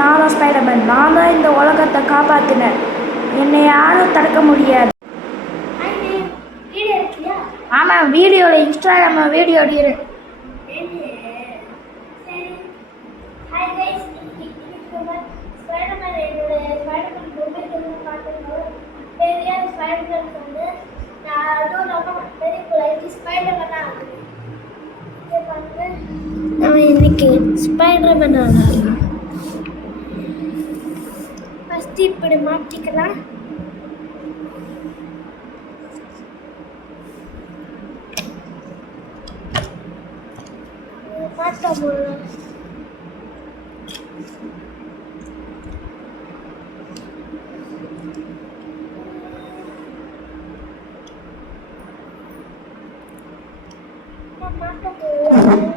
நான் தான் ஸ்பைடர்மேன். நான் தான் இந்த உலகத்தை காப்பாற்றினேன். என்னை யாரும் தடுக்க முடியாது. ஆமாம், வீடியோவில் இன்ஸ்டாகிராமில் வீடியோ எடுக்கிறேன். நான் இன்னைக்கு ஸ்பைடர்மேன் ஆகலாம். ஃபஸ்ட்டு இப்படி மாற்றிக்கலாம். மாற்ற முடியல. மாற்ற முடியல.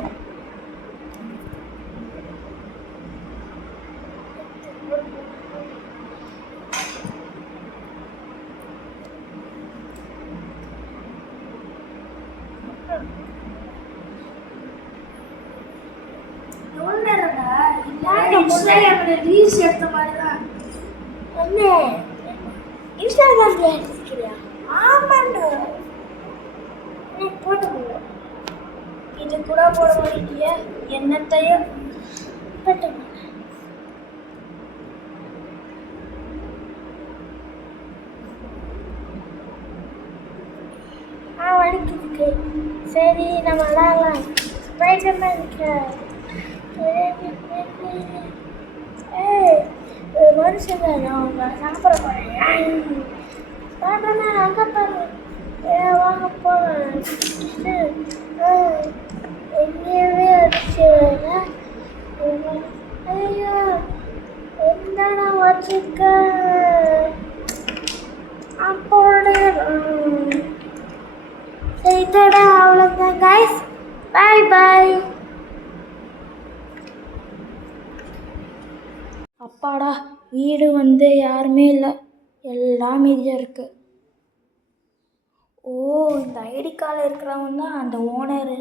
ரீல்ஸ் எடுத்த மாதிரி தான். என்ன இன்ஸ்டாகிராம்ல எடுத்துக்கிறியா? ஆமாண்டா, போட முடியும். இது கூட போட மாட்டேங்கிய என்னத்தையும் போட்ட வலிக்குதுக்கு. சரி நம்ம விளாடலாம். ஸ்பைடர்மேன் இருக்கு. மனுஷங்க நான் சாப்பிட போகிறேன். ஸ்பைடர்மேன் அங்கே பாரு. வாங்க போகலாம். எங்கேயுமே அடிச்சுடுங்க. ஐயோ என்னடா வச்சுக்க அப்போட இதோட அவ்வளோதான் கைஸ். பாய் பாய். அப்பாடா, வீடு வந்து யாருமே இல்லை, எல்லாம் மீதியாக இருக்கு. ஓ, இந்த ஐடி கார்டில் இருக்கிறவங்க தான் அந்த ஓனரு.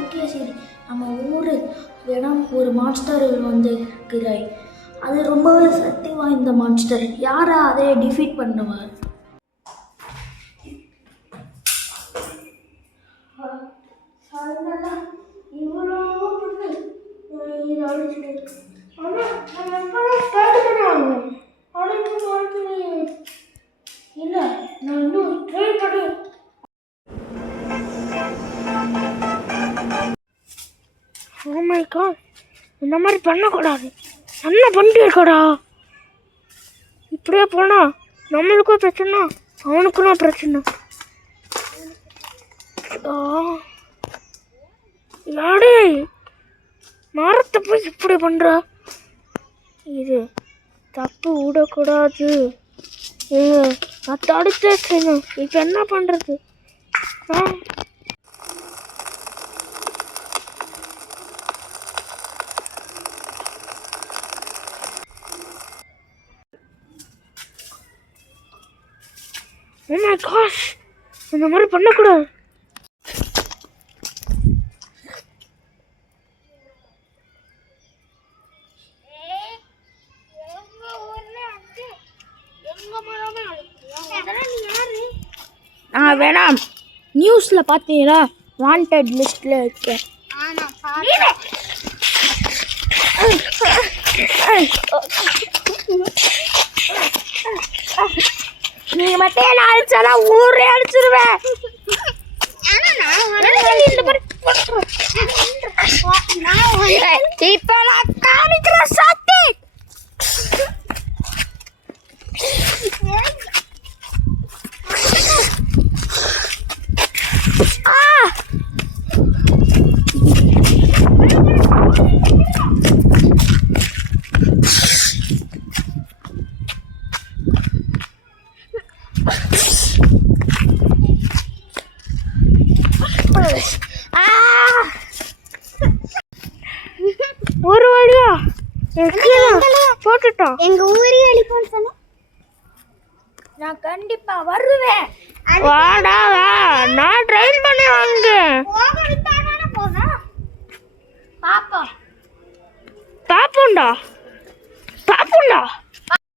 ஓகே, சரி, நம்ம ஊர் வேணாம். ஒரு மான்ஸ்டர் வந்து இருக்கிறாய். அது ரொம்பவே சக்தி வாய்ந்த மான்ஸ்டர். யாரை அதை டிஃபீட் பண்ணுவார்? இல்லை, நான் இன்னும் ட்ரை பண்ணி. ஓ மை காட், இந்த மாதிரி பண்ணக்கூடாது. என்ன பண்ணிருக்கடா? இப்படியே போனா நம்மளுக்கும் பிரச்சனை, அவனுக்கும் பிரச்சனை. யாடே மரத்தை போய் இப்படி பண்ணுறா? இது தப்பு விடக்கூடாது. நான் தடுத்தே செய்யணும். இப்போ என்ன பண்ணுறது? Oh my gosh, இந்த மாதிரி பண்ணக்கூடாது. நான் வேணாம், நியூஸில் பார்த்தீங்கன்னா வாண்டட் லிஸ்ட்டில் இருக்கேன். நீ மட்டும் என்ன அடிச்சாலா ஊரே அடிச்சிருவேன். இப்ப நான் காமிக்கிற சக்தி. போட்டுட்டோம். எங்க ஊரே அழிப்போம்னு சொன்னேன். நான் கண்டிப்பா வருவேன். வாடா வா, நான் ட்ரைன் பண்ணி வாங்க. போக விட்டாதானே போக. பாப்பா பாப்போம்டா.